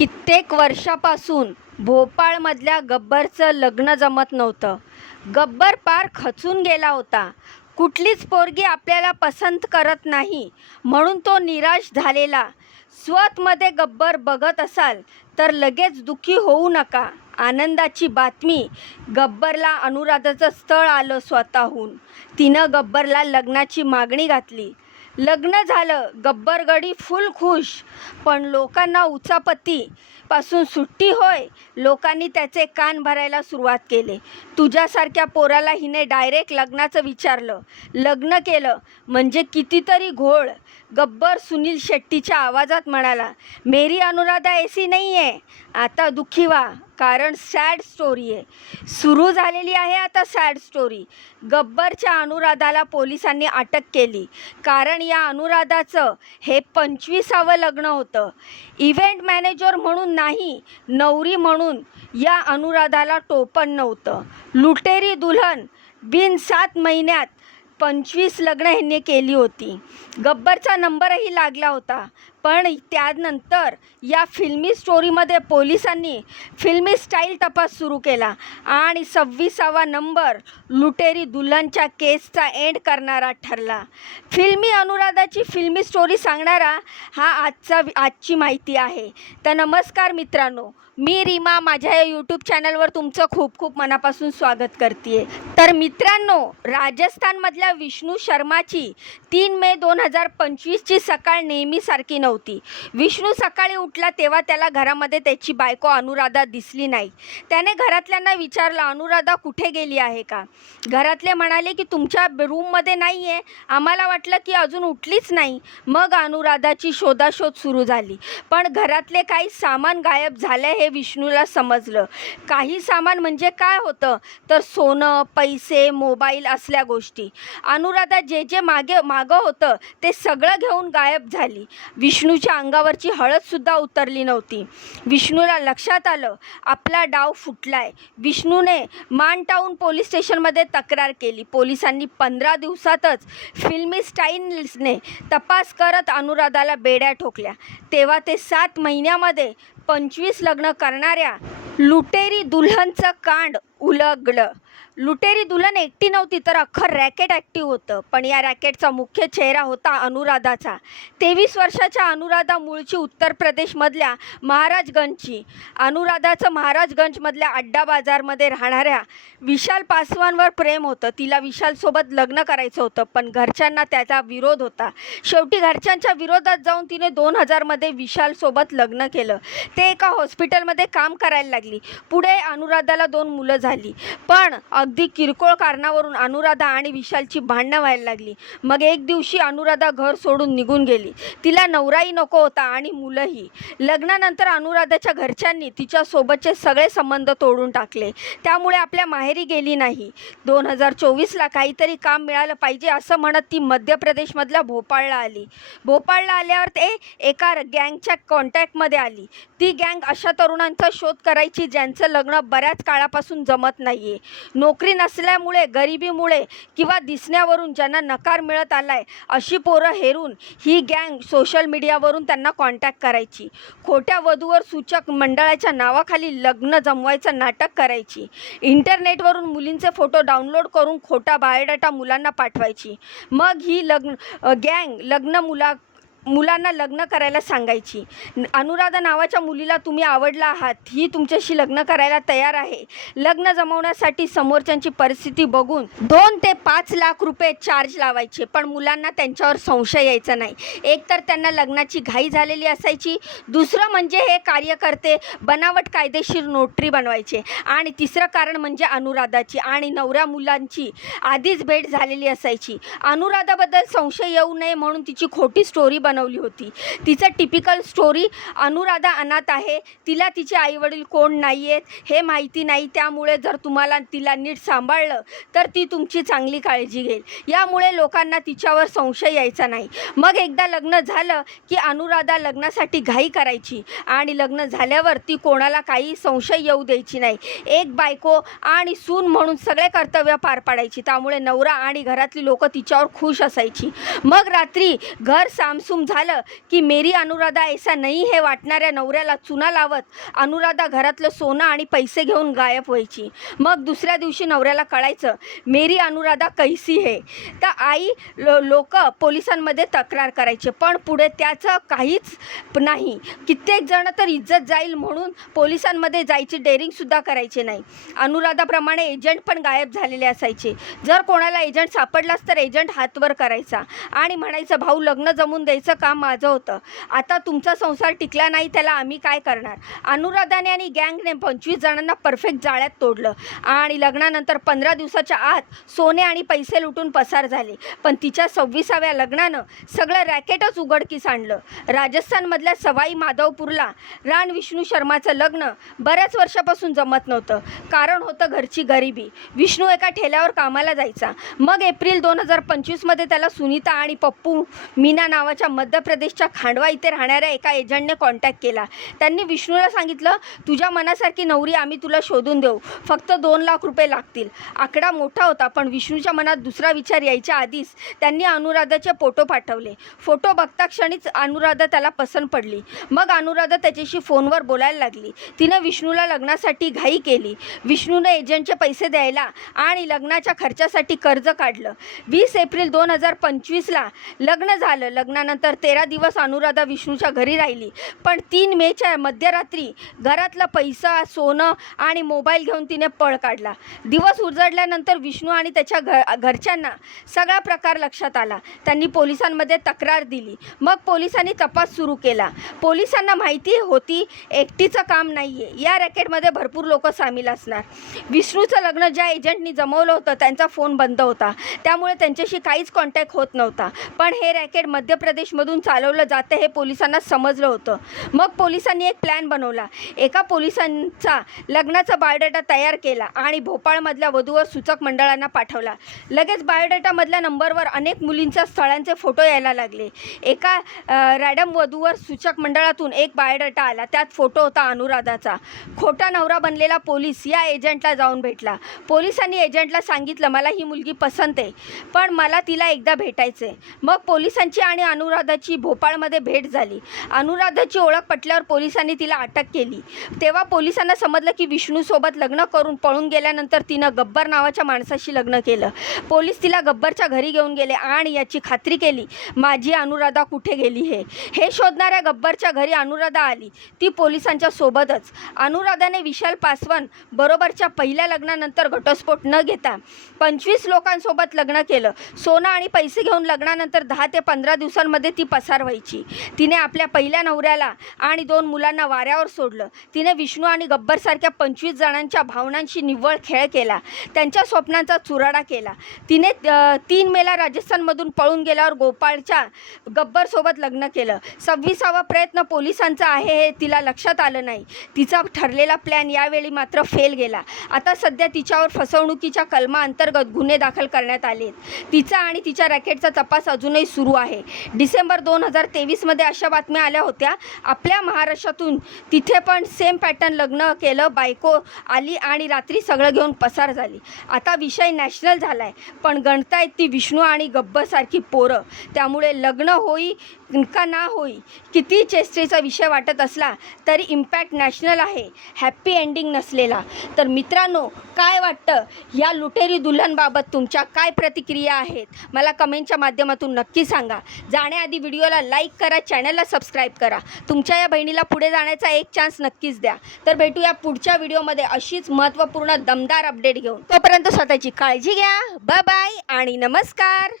कित्येक वर्षापासून भोपाळमधल्या गब्बरचं लग्न जमत नव्हतं. गब्बर पार खचून गेला होता. कुठलीच पोरगी आपल्याला पसंत करत नाही म्हणून तो निराश झालेला. स्वतमध्ये गब्बर बघत असाल तर लगेच दुःखी होऊ नका. आनंदाची बातमी गब्बरला अनुराधाचं स्थळ आलं स्वतःहून. तिनं गब्बरला लग्नाची मागणी घातली. लग्न झालं गब्बरगडी फुल खुश. पण लोकांना उचापती पासून सुट्टी होय लोकांनी त्याचे कान भरायला सुरुवात केले. तुझ्यासारख्या पोराला हिने डायरेक्ट लग्नाचं विचारलं. लग्न केलं म्हणजे कितीतरी घोळ. गब्बर सुनील शेट्टीच्या आवाजात म्हणाला मेरी अनुराधा ऐसी नाही आहे आता दुःखी व्हा कारण सॅड स्टोरी आहे. सुरू झालेली आहे आता सॅड स्टोरी गब्बरच्या अनुराधाला पोलिसांनी अटक केली. कारण या अनुराधाचं हे पंचवीसावं लग्न होतं. इव्हेंट मॅनेजर म्हणून नाही नवरी म्हणून या अनुराधाला टोपण नव्हतं. लुटेरी दुल्हन बिन सात महिन्यात पंचवीस लग्न ह्यांनी केली होती. गब्बरचा नंबरही लागला होता. पण त्यानंतर या फिल्मी स्टोरीमध्ये पोलिसांनी फिल्मी स्टाईल तपास सुरू केला आणि सव्वीसावा नंबर लुटेरी दुल्हनच्या केसचा एंड करणारा ठरला. फिल्मी अनुराधाची फिल्मी स्टोरी सांगणारा हा आजचा आजची माहिती आहे. तर नमस्कार मित्रांनो मी रीमा माझ्या या यूट्यूब चॅनलवर तुमचं खूप खूप मनापासून स्वागत करते तर मित्रांनो राजस्थानमधल्या विष्णू शर्माची तीन मे दोन हजार पंचवीसची सकाळ नेहमीसारखी नव्हती विष्णू सकाळी उठला तेव्हा त्याला घरामध्ये त्याची बायको अनुराधा दिसली नाही. त्याने घरातल्यांना विचारलं अनुराधा कुठे गेली आहे का? घरातले म्हणाले की तुमच्या रूममध्ये नाही आहे आम्हाला वाटलं की अजून उठलीच नाही. मग अनुराधाची शोधाशोध सुरू झाली. पण घरातले काही सामान गायब झालं हे विष्णूला समजलं. काही सामान म्हणजे काय होतं? तर सोनं पैसे मोबाईल असल्या गोष्टी. अनुराधा जे जे मागे मागं होतं ते सगळं घेऊन गायब झाली. विष्णूच्या अंगावरची हळदसुद्धा उतरली नव्हती. विष्णूला लक्षात आलं आपला डाव फुटलाय. विष्णूने मानटाऊन पोलीस स्टेशनमध्ये तक्रार केली. पोलिसांनी पंधरा दिवसातच फिल्मी स्टाईल्सने तपास करत अनुराधाला बेड्या ठोकल्या. तेव्हा ते सात महिन्यामध्ये पंचवीस लग्न करणाऱ्या लुटेरी दुल्हनचं कांड उलगलं. लुटेरी दुल्हन एकटी नव्हती तर अख्खं रॅकेट ॲक्टिव्ह होतं. पण या रॅकेटचा मुख्य चेहरा होता अनुराधाचा. तेवीस वर्षाच्या अनुराधा मूळची उत्तर प्रदेशमधल्या महाराजगंजची. अनुराधाचं महाराजगंजमधल्या अड्डा बाजारमध्ये राहणाऱ्या विशाल पासवानवर प्रेम होतं. तिला विशालसोबत लग्न करायचं होतं पण घरच्यांना त्याचा विरोध होता. शेवटी घरच्यांच्या विरोधात जाऊन तिने दोन हजारमध्ये विशालसोबत लग्न केलं. ते एका हॉस्पिटलमध्ये काम करायला लागली. पुढे अनुराधाला दोन मुलं झाली. पण अगदी किरकोळ कारणावरून अनुराधा आणि विशालची भांडणं व्हायला लागली. मग एक दिवशी अनुराधा घर सोडून निघून गेली. तिला नवराही नको होता आणि मुलंही. लग्नानंतर अनुराधाच्या घरच्यांनी तिच्यासोबतचे सगळे संबंध तोडून टाकले. त्यामुळे आपल्या माहेरी गेली नाही. दोन हजार चोवीसला काहीतरी काम मिळालं पाहिजे असं म्हणत ती मध्य प्रदेशमधल्या भोपाळला आली. भोपाळला आल्यावर ते एका गँगच्या कॉन्टॅक्टमध्ये आली. ती गँग अशा तरुणांचा शोध करायची ज्यांचं लग्न बऱ्याच काळापासून जमत नाही आहे नोकरी नसल्यामुळे गरिबीमुळे किंवा दिसण्यावरून ज्यांना नकार मिळत आला आहे अशी पोरं हेरून ही गँग सोशल मीडियावरून त्यांना कॉन्टॅक्ट करायची. खोट्या वधूवर सूचक मंडळाच्या नावाखाली लग्न जमवायचं नाटक करायची. इंटरनेटवरून मुलींचे फोटो डाउनलोड करून खोटा बायोडाटा मुलांना पाठवायची. मग ही लग्न गँग लग्न मुला मुलांना लग्न करायला सांगायची. अनुराधा नावाच्या मुलीला तुम्ही आवडला आहात ही तुमच्याशी लग्न करायला तयार आहे. लग्न जमवण्यासाठी समोरच्यांची परिस्थिती बघून दोन ते पाच लाख रुपये चार्ज लावायचे पण मुलांना त्यांच्यावर संशय यायचा नाही. एकतर त्यांना लग्नाची घाई झालेली असायची दुसरं म्हणजे हे कार्यकर्ते बनावट कायदेशीर नोटरी बनवायचे आणि तिसरं कारण म्हणजे अनुराधाची आणि नवऱ्या मुलांची आधीच भेट झालेली असायची. अनुराधाबद्दल संशय येऊ नये म्हणून तिची खोटी स्टोरी बनवली होती. तिचं टिपिकल स्टोरी अनुराधा अनाथ आहे. तिला तिचे आईवडील कोण नाही आहेत हे माहिती नाही. त्यामुळे जर तुम्हाला तिला नीट सांभाळलं तर ती तुमची चांगली काळजी घेईल. यामुळे लोकांना तिच्यावर संशय यायचा नाही. मग एकदा लग्न झालं की अनुराधा लग्नासाठी घाई करायची आणि लग्न झाल्यावर ती कोणाला काही संशय येऊ द्यायची नाही. एक बायको आणि सून म्हणून सगळे कर्तव्य पार पाडायची. त्यामुळे नवरा आणि घरातली लोक तिच्यावर खुश असायची. मग रात्री घर सामसूम मालूम झालं की मेरी अनुराधा ऐसा नाही हे वाटणाऱ्या नवऱ्याला चुना लावत अनुराधा घरातलं सोनं आणि पैसे घेऊन गायब व्हायची. मग दुसऱ्या दिवशी नवऱ्याला कळायचं मेरी अनुराधा कैसी हे? तर आई लो लोक पोलिसांमध्ये तक्रार करायचे पण पुढे त्याचं काहीच नाही. कित्येक जण तर इज्जत जाईल म्हणून पोलिसांमध्ये जायची डेअरिंगसुद्धा करायचे नाही. अनुराधाप्रमाणे एजंट पण गायब झालेले असायचे. जर कोणाला एजंट सापडलाच तर एजंट हातवर करायचा आणि म्हणायचं भाऊ लग्न जमून द्यायचं काम माझं होतं. आता तुमचा संसार टिकला नाही त्याला आम्ही काय करणार? अनुराधाने आणि गँगने पंचवीस जणांना परफेक्ट जाळ्यात तोडलं. आणि लग्नानंतर पंधरा दिवसाच्या आत सोने आणि पैसे लुटून पसार झाले. पण तिच्या सव्वीसाव्या लग्नानं सगळं रॅकेटच उघडकीस आणलं. राजस्थानमधल्या सवाई माधवपूरला राण विष्णू शर्माचं लग्न बऱ्याच वर्षापासून जमत नव्हतं. कारण होतं घरची गरिबी. विष्णू एका ठेल्यावर कामाला जायचा. मग एप्रिल दोन हजार पंचवीसमध्ये त्याला सुनीता आणि पप्पू मीना नावाच्या मध्य प्रदेशच्या खांडवा इथे राहणाऱ्या एका एजंटने कॉन्टॅक्ट केला. त्यांनी विष्णूला सांगितलं तुझ्या मनासारखी नवरी आम्ही तुला शोधून देऊ. फक्त दोन लाख रुपये लागतील. आकडा मोठा होता पण विष्णूच्या मनात दुसरा विचार यायच्या आधीच त्यांनी अनुराधाचे फोटो पाठवले. फोटो बघता क्षणीच अनुराधा त्याला पसंत पडली. मग अनुराधा त्याच्याशी फोनवर बोलायला लागली. तिने विष्णूला लग्नासाठी घाई केली. विष्णूने एजंटचे पैसे द्यायला आणि लग्नाच्या खर्चासाठी कर्ज काढलं. वीस एप्रिल दोन हजार पंचवीसला लग्न झालं. लग्नानंतर तर तेरा दिवस अनुराधा विष्णूच्या घरी राहिली. पण तीन मेच्या मध्यरात्री घरातला पैसा सोनं आणि मोबाईल घेऊन तिने पळ काढला. दिवस उजडल्यानंतर विष्णू आणि त्याच्या घ घरच्यांना सगळा प्रकार लक्षात आला. त्यांनी पोलिसांमध्ये तक्रार दिली. मग पोलिसांनी तपास सुरू केला. पोलिसांना माहिती होती एकटीचं काम नाही आहे या रॅकेटमध्ये भरपूर लोक सामील असणार. विष्णूचं लग्न ज्या एजंटनी जमवलं होतं त्यांचा फोन बंद होता. त्यामुळे त्यांच्याशी काहीच कॉन्टॅक्ट होत नव्हता. पण हे रॅकेट मध्य प्रदेशमधून चालवलं जातं हे पोलिसांना समजलं होतं. मग पोलिसांनी एक प्लॅन बनवला. एका पोलिसांचा लग्नाचा बायोडेटा तयार केला आणि भोपाळमधल्या वधूवर सूचक मंडळांना पाठवला. लगेच बायोडेटामधल्या नंबरवर अनेक मुलींच्या स्थळांचे फोटो यायला लागले. एका रॅडम वधूवर सूचक मंडळातून एक बायोडेटा आला. त्यात फोटो होता अनुराधाचा. खोटा नवरा बनलेला पोलीस या एजंटला जाऊन भेटला. पोलिसांनी एजंटला सांगितलं मला ही मुलगी पसंत आहे पण मला तिला एकदा भेटायचं आहे मग पोलिसांची आणि अनुराधाची भोपाळमध्ये भेट झाली. अनुराधाची ओळख पटल्यावर पोलिसांनी तिला अटक केली. तेव्हा पोलिसांना समजलं की विष्णूसोबत लग्न करून पळून गेल्यानंतर तिनं गब्बर नावाच्या माणसाशी लग्न केलं. पोलीस तिला गब्बरच्या घरी घेऊन गेले आणि याची खात्री केली माझी अनुराधा कुठे गेली हे? हे शोधणाऱ्या गब्बरच्या घरी अनुराधा आली. ती पोलिसांच्या सोबतच. अनुराधाने विशाल पासवान बरोबरच्या पहिल्या लग्नानंतर घटस्फोट न घेता पंचवीस लोकांसोबत लग्न केलं. सोनं आणि पैसे घेऊन लग्नानंतर दहा ते पंधरा दिवसांमध्ये ती पसार व्हायची. तिने आपल्या पहिल्या नवऱ्याला आणि दोन मुलांना वाऱ्यावर सोडलं. तिने विष्णू आणि गब्बरसारख्या पंचवीस जणांच्या भावनांशी निव्वळ खेळ केला. त्यांच्या स्वप्नांचा चुराडा केला. तिने तीन मेला राजस्थानमधून पळून गेल्यावर गोपाळच्या गब्बरसोबत लग्न केलं. सव्वीसावा प्रयत्न पोलिसांचा आहे हे तिला लक्षात आलं नाही. तिचा ठरलेला प्लॅन यावेळी मात्र फेल गेला. आता सध्या तिच्यावर फसवणुकीच्या कलमा अंतर्गत गुन्हे दाखल करण्यात आले तिचा आणि तिच्या रॅकेटचा तपास अजूनही सुरू आहे. डिसेंबर दोन हजार तेवीसमध्ये अशा बातम्या आल्या होत्या. आपल्या महाराष्ट्रातून तिथे पण सेम पॅटर्न लग्न केलं बायको आली आणि रात्री सगळं घेऊन पसार झाली. आता विषय नॅशनल झाला आहे पण गणतायत ती विष्णू आणि गब्बरसारखी पोरं. त्यामुळे लग्न होई का ना होई किती चेष्टेचा विषय वाटत असला तरी इम्पॅक्ट नॅशनल आहे हॅप्पी एंडिंग नसलेला. तर मित्रांनो काय वाटतं? या लुटेरी दुल्हनबाबत तुमच्या काय प्रतिक्रिया आहेत? मला कमेंटच्या माध्यमातून नक्की सांगा. जाण्याआधी व्हिडिओला लाईक करा चॅनलला सबस्क्राईब करा. तुमच्या या बहिणीला पुढे जाण्याचा एक चान्स नक्कीच द्या. तर भेटूया पुढच्या व्हिडिओमध्ये अशीच महत्त्वपूर्ण दमदार अपडेट घेऊन. तोपर्यंत स्वतःची काळजी घ्या. बाय बाय आणि नमस्कार!